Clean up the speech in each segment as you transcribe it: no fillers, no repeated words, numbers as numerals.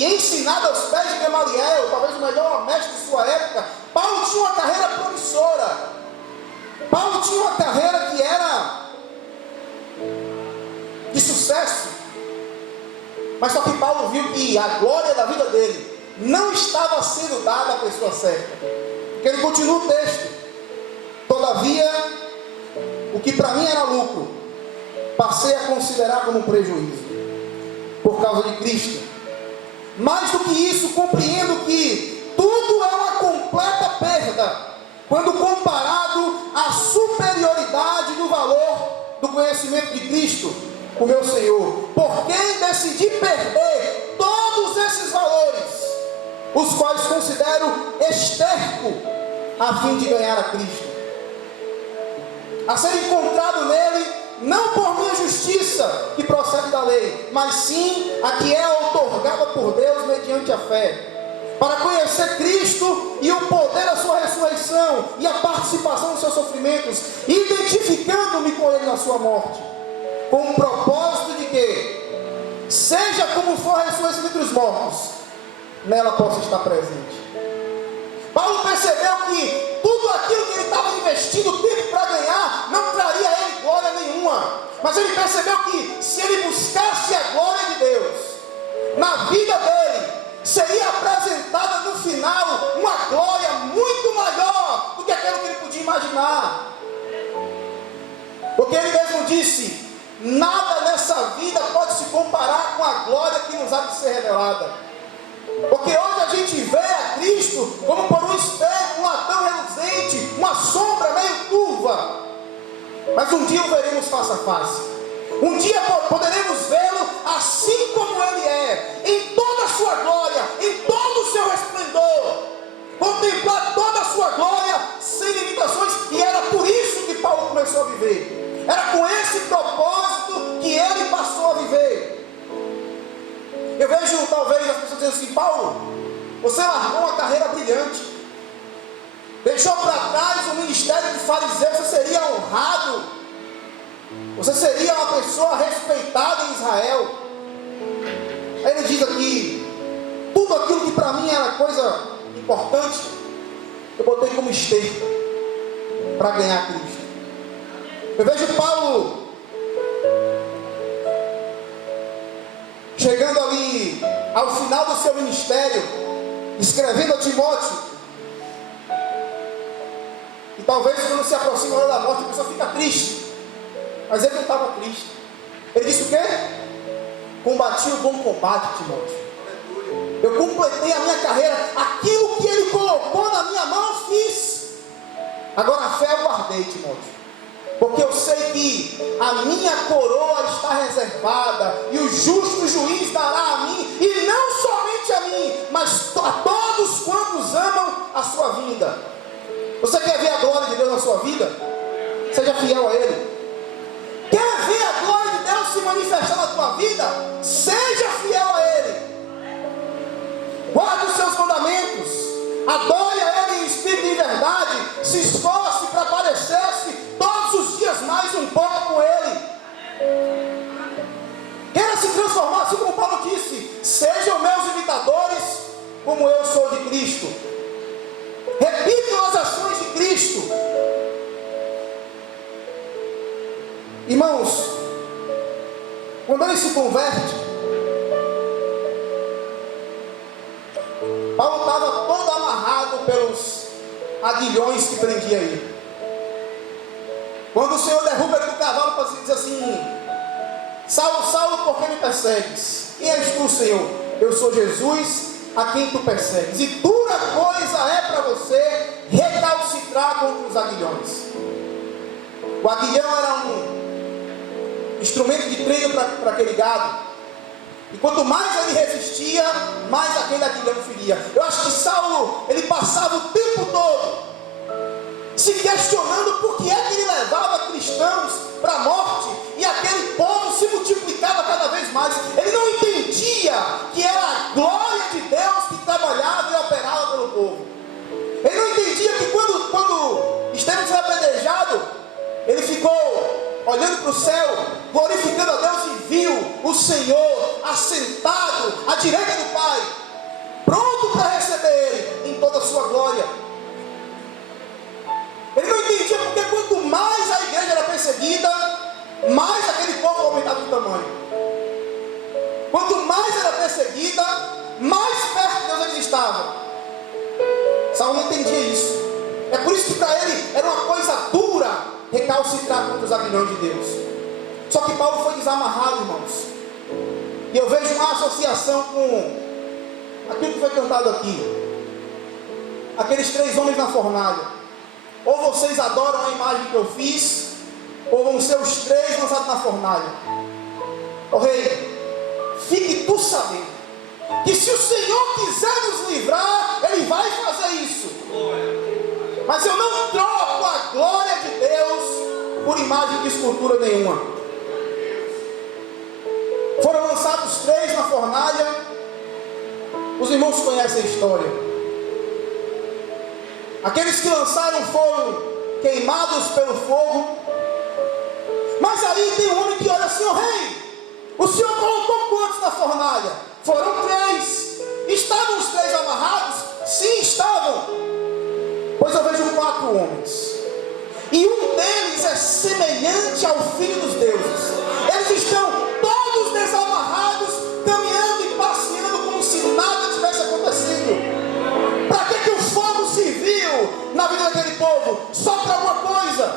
e ensinado aos pés de Gamaliel, talvez o melhor mestre de sua época, Paulo tinha uma carreira promissora. Paulo tinha uma carreira que era de sucesso. Mas só que Paulo viu que a glória da vida dele não estava sendo dada à pessoa certa. Porque ele continua o texto: todavia, o que para mim era lucro, passei a considerar como prejuízo, por causa de Cristo. Mais do que isso, compreendo que tudo é uma completa perda, quando comparado à superioridade do valor do conhecimento de Cristo, o meu Senhor. Por quem decidi perder todos esses valores, os quais considero esterco, a fim de ganhar a Cristo, a ser encontrado nele, não por minha justiça que procede da lei, mas sim a que é outorgada por Deus mediante a fé, para conhecer Cristo e o poder da sua ressurreição e a participação dos seus sofrimentos, identificando-me com ele na sua morte, com o propósito de que, seja como for a ressurreição entre os mortos, nela possa estar presente. Paulo percebeu que tudo aquilo que ele estava investindo tempo para ganhar não traria a ele glória nenhuma, mas ele percebeu que se ele buscasse a glória de Deus na vida dele, seria apresentada no final uma glória muito maior do que aquilo que ele podia imaginar. Porque ele mesmo disse: nada nessa vida pode se comparar com a glória que nos há de ser revelada. Porque hoje a gente vê a Cristo como por um espelho, um latão reluzente, uma sombra meio turva. Mas um dia o veremos face a face. Um dia poderemos vê-lo assim como ele é, em toda a sua glória, em todo o seu resplendor. Contemplar toda a sua glória sem limitações. E era por isso que Paulo começou a viver. Era com esse propósito que ele passou a viver. Eu vejo talvez as pessoas dizendo assim: Paulo, você largou uma carreira brilhante, deixou para trás o ministério de fariseu, você seria honrado, você seria uma pessoa respeitada em Israel. Aí ele diz aqui: tudo aquilo que para mim era coisa importante, eu botei como esterco para ganhar Cristo. Eu vejo Paulo chegando ali ao final do seu ministério, escrevendo a Timóteo. E talvez quando se aproxima a hora da morte, a pessoa fica triste. Mas ele não estava triste. Ele disse o quê? Combati o bom combate, Timóteo. Eu completei a minha carreira. Aquilo que ele colocou na minha mão, eu fiz. Agora a fé eu guardei, Timóteo. Porque eu sei que a minha coroa está reservada, e o justo juiz dará a mim, e não somente a mim, mas a todos quantos amam a sua vinda. Você quer ver a glória de Deus na sua vida? Seja fiel a Ele. Quer ver a glória de Deus se manifestar na tua vida? Seja fiel a Ele. Guarde os seus mandamentos, adore a Ele em espírito e em verdade, se esforce para parecer-se todos os dias mais um pouco com Ele. Queira se transformar, assim como Paulo disse: sejam meus imitadores, como eu sou de Cristo. Repitam as ações de Cristo. Irmãos, quando ele se converte, Paulo estava todo amarrado pelos aguilhões que prendiam ele. Quando o Senhor derruba ele do cavalo para dizer assim: Saulo, Saulo, por que me persegues? Quem és tu, Senhor? Eu sou Jesus, a quem tu persegues. E dura coisa é para você recalcitrar contra os aguilhões. O aguilhão era um instrumento de treino para aquele gado. E quanto mais ele resistia, mais aquele aguilhão feria. Eu acho que Saulo, ele passava o tempo todo se questionando por que é que ele levava cristãos para a morte e aquele povo se multiplicava cada vez mais. Ele não entendia que era a glória de Deus que trabalhava e operava pelo povo. Ele não entendia que quando esteve sendo apedrejado, ele ficou olhando para o céu, glorificando a Deus, e viu o Senhor assentado à direita do Pai. perseguida, mais aquele povo aumentava de tamanho. Quanto mais era perseguida, mais perto de Deus eles estavam. Saul não entendia isso. É por isso que para ele era uma coisa dura recalcitrar contra os aguilhões de Deus. Só que Paulo foi desamarrado, irmãos. E eu vejo uma associação com aquilo que foi cantado aqui. Aqueles 3 homens na fornalha. Ou vocês adoram a imagem que eu fiz, ou vão ser os 3 lançados na fornalha. Ó rei, fique tu sabendo que se o Senhor quiser nos livrar, Ele vai fazer isso. Mas eu não troco a glória de Deus por imagem de escultura nenhuma. Foram lançados 3 na fornalha. Os irmãos conhecem a história. Aqueles que lançaram foram queimados pelo fogo. Mas aí tem um homem que olha assim: ó rei, o senhor colocou quantos na fornalha? Foram 3. Estavam os 3 amarrados? Sim, estavam. Pois eu vejo 4 homens. E um deles é semelhante ao Filho dos deuses. Eles estão todos desamarrados, caminhando e passeando como se nada tivesse acontecido. Para que o fogo serviu na vida daquele povo? Só para uma coisa: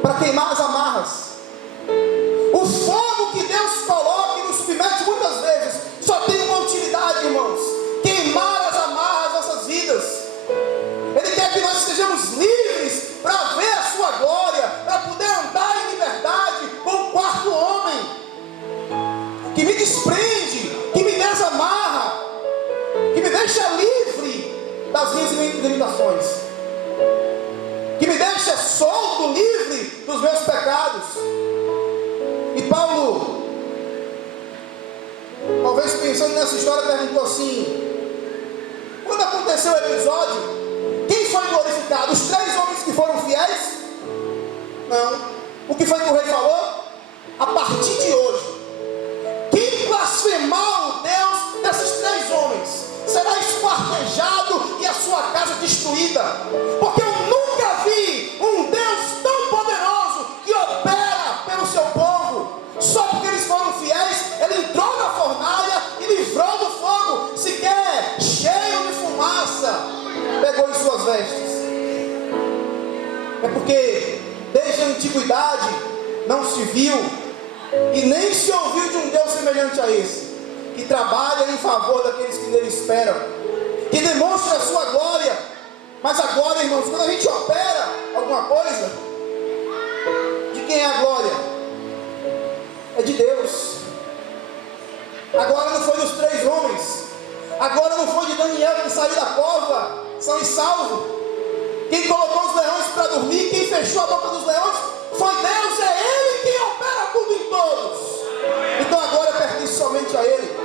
para queimar as amarras. O fogo que Deus coloca e nos submete muitas vezes só tem uma utilidade, irmãos: queimar as amarras das nossas vidas. Ele quer que nós estejamos livres para ver a sua glória, para poder andar em liberdade com o 4º homem, que me desprende, que me desamarra, que me deixa livre das minhas limitações, que me deixa solto, livre dos meus pecados. E Paulo, talvez pensando nessa história, perguntou assim: quando aconteceu o episódio, quem foi glorificado? Os 3 homens que foram fiéis? Não. O que foi que o rei falou? A partir de hoje, quem blasfemar o Deus desses 3 homens será esquartejado e a sua casa destruída. Porque eu nunca vi um Deus tão poderoso que opera pelo seu povo. Só porque eles foram fiéis, Ele entrou na fornalha e livrou do fogo, sequer cheio de fumaça, pegou em suas vestes. É porque desde a antiguidade não se viu e nem se ouviu de um Deus semelhante a esse, que trabalha em favor daqueles que nele esperam, que demonstra a sua glória. Mas agora, irmãos, quando a gente opera alguma coisa, de quem é a glória? É de Deus. Agora não foi dos 3 homens, agora não foi de Daniel que saiu da cova são e salvo. Quem colocou os leões para dormir, quem fechou a boca dos leões, foi Deus. É Ele quem opera tudo em todos. Então agora pertence somente a Ele.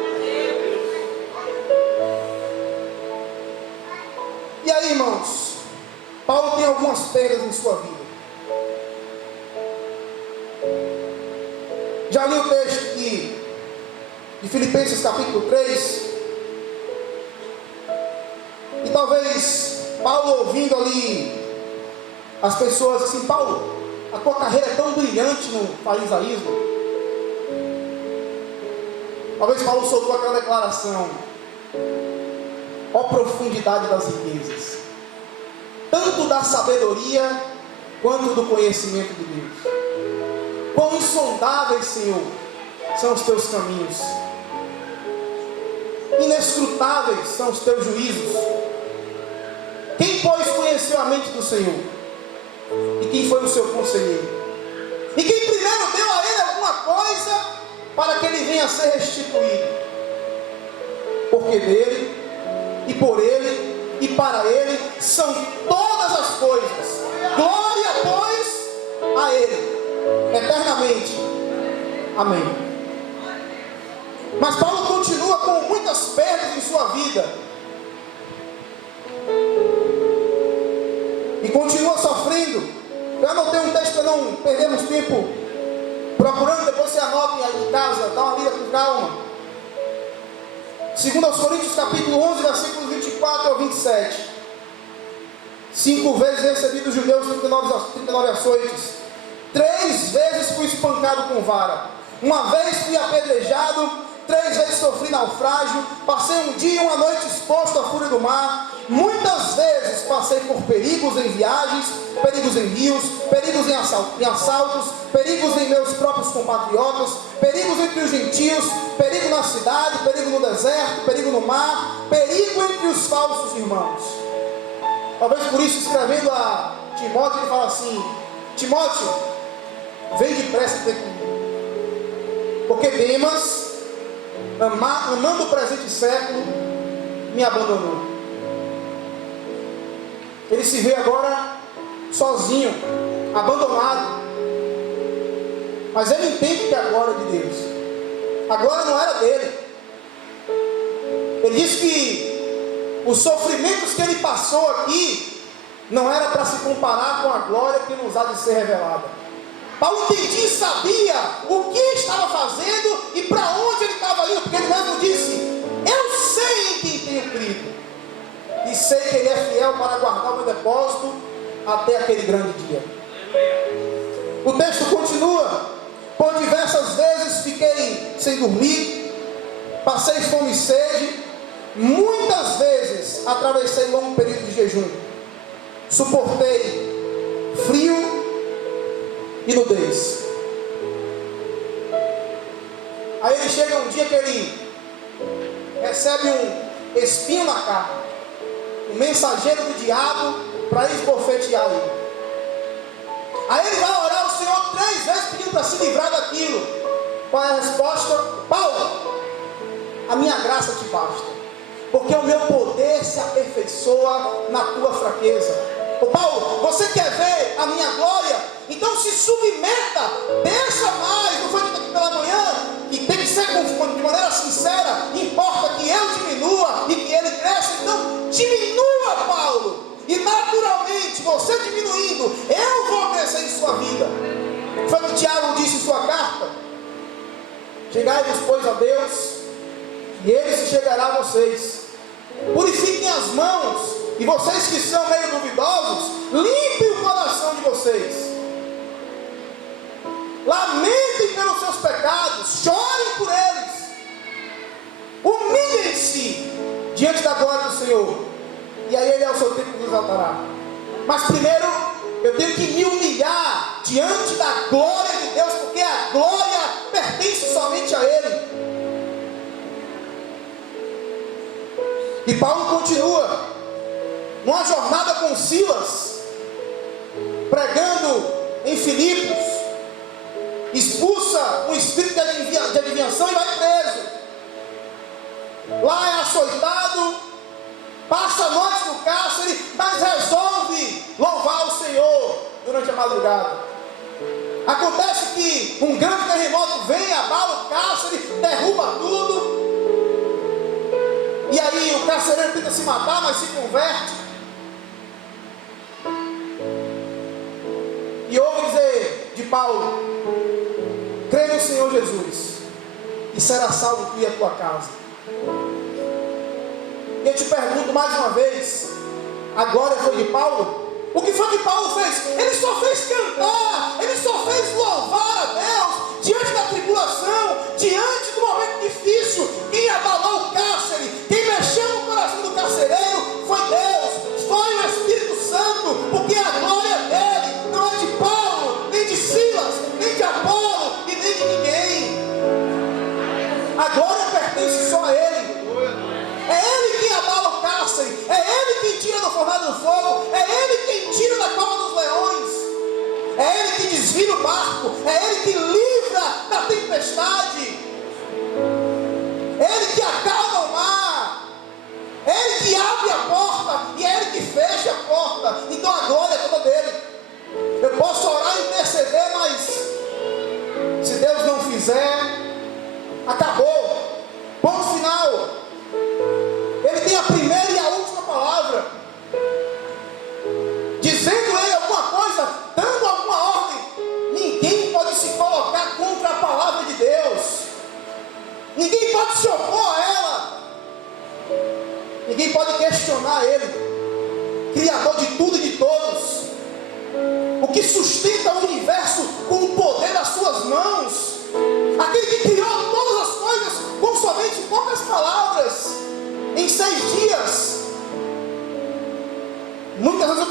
E aí, irmãos, Paulo tem algumas perdas em sua vida. Já li o texto de Filipenses capítulo 3. E talvez Paulo, ouvindo ali as pessoas assim: Paulo, a tua carreira é tão brilhante no farisaísmo. Talvez Paulo soltou aquela declaração: ó profundidade das riquezas, tanto da sabedoria quanto do conhecimento de Deus. Quão insondáveis, Senhor, são os teus caminhos, inescrutáveis são os teus juízos. Quem, pois, conheceu a mente do Senhor? E quem foi o seu conselheiro? E quem primeiro deu a ele alguma coisa para que ele venha a ser restituído? Porque dele, e por ele, e para ele são todas as coisas. Glória, pois, a ele eternamente. Amém. Mas Paulo continua com muitas perdas em sua vida. E continua sofrendo. Eu anotei um texto para não perdermos tempo procurando, depois você anota aí em casa, dá uma lida com calma. 2 Coríntios capítulo 11, versículos 24 ao 27. 5 vezes recebi dos judeus 39 açoites. 3 vezes fui espancado com vara, uma vez fui apedrejado, 3 vezes sofri naufrágio, passei um dia e uma noite exposto à fúria do mar, muitas vezes passei por perigos em viagens, perigos em rios, perigos em assaltos, perigos em meus próprios compatriotas, perigos entre os gentios, perigo na cidade, perigo no deserto, perigo no mar, perigo entre os falsos irmãos. Talvez por isso, escrevendo a Timóteo, ele fala assim: Timóteo, vem depressa ter comigo, porque Demas, amando o presente século, me abandonou. Ele se vê agora sozinho, abandonado, mas ele entende que a glória é de Deus. A glória não era dele. Ele diz que os sofrimentos que ele passou aqui não era para se comparar com a glória que nos há de ser revelada. Paulo entendia e sabia o que estava fazendo e para onde ele estava indo, porque ele mesmo disse: eu sei em quem tenho crido, e sei que ele é fiel para guardar o meu depósito até aquele grande dia. O texto continua: por diversas vezes fiquei sem dormir, passei fome e sede, muitas vezes atravessei longo período de jejum, suportei frio e nudez. Aí ele chega um dia que ele recebe um espinho na carne, um mensageiro do diabo para esbofetear ele. Aí ele vai orar ao Senhor 3 vezes pedindo para se livrar daquilo. Qual é a resposta? Paulo, a minha graça te basta, porque o meu poder se aperfeiçoa na tua fraqueza. Ô Paulo, você quer ver a minha glória? Então se submeta, deixa mais. Não foi dito aqui pela manhã que tem que ser de maneira sincera. Importa que eu diminua e que ele cresça. Então diminua, Paulo, e naturalmente você diminuindo, eu vou crescer em sua vida. Foi o que Tiago disse em sua carta: chegai-vos pois a Deus, e ele se chegará a vocês. Purifiquem as mãos, e vocês que são meio duvidosos, limpem o coração de vocês. Lamentem pelos seus pecados, chorem por eles, humilhem-se diante da glória do Senhor, e aí ele ao seu tempo nos exaltará. Mas primeiro eu tenho que me humilhar diante da glória de Deus, porque a glória pertence somente a Ele. E Paulo continua numa jornada com Silas, pregando em Filipos, expulsa um espírito de adivinhação e vai preso. Lá é açoitado, passa a noite no cárcere, mas resolve louvar o Senhor durante a madrugada. Acontece que um grande terremoto vem, abala o cárcere, derruba tudo. E aí o carcereiro tenta se matar, mas se converte. E ouve dizer de Paulo: crê no Senhor Jesus, e será salvo tu e a tua casa. E eu te pergunto mais uma vez: a glória foi de Paulo? O que foi que Paulo fez? Ele só fez cantar, ele só fez louvar a Deus diante da tribulação, diante do momento difícil. Quem abalou o cárcere, quem mexeu no coração do carcereiro foi Deus, foi o Espírito Santo, porque a glória dele não é de Paulo, nem de Silas, nem de Apolo e nem de ninguém. A glória pertence só a Ele. É Ele quem abala o cárcere, é Ele quem tira do fornalho do fogo, é Ele quem tira da cova dos leões, é Ele que desvira o barco, é Ele que livra da tempestade, é Ele que acalma o mar, é Ele que abre a porta e é Ele que fecha a porta. Então a glória é toda dele. Eu posso orar e interceder, mas se Deus não fizer, acabou, ponto final. Ele tem a primeira e a última palavra. Dizendo ele alguma coisa, dando alguma ordem, ninguém pode se colocar contra a palavra de Deus. Ninguém pode se opor a ela. Ninguém pode questionar ele, Criador de tudo e de todos. O que sustenta o universo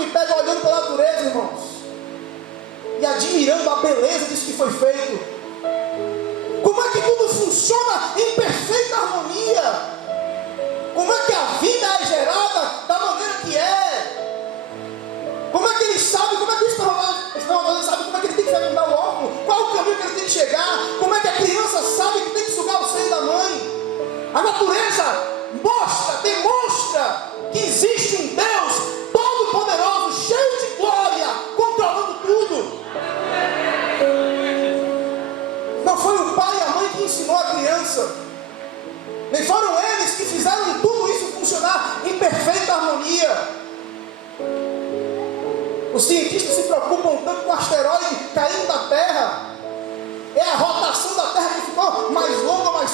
me pega olhando para a natureza, irmãos, e admirando a beleza disso que foi feito. Como é que tudo funciona em perfeita harmonia? Como é que a vida é gerada da maneira que é? Como é que ele sabe, como é que o espermatozoide sabe como é que ele tem que fecundar o óvulo? Qual o caminho que ele tem que chegar? Como é que a criança sabe que tem que sugar o seio da mãe? A natureza demonstra que existe um Deus todo-poderoso, cheio de glória, controlando tudo. Não foi o pai e a mãe que ensinou a criança, nem foram eles que fizeram tudo isso funcionar em perfeita harmonia. Os cientistas se preocupam tanto com o asteroide caindo da Terra. É a rotação da Terra que ficou mais longa, mais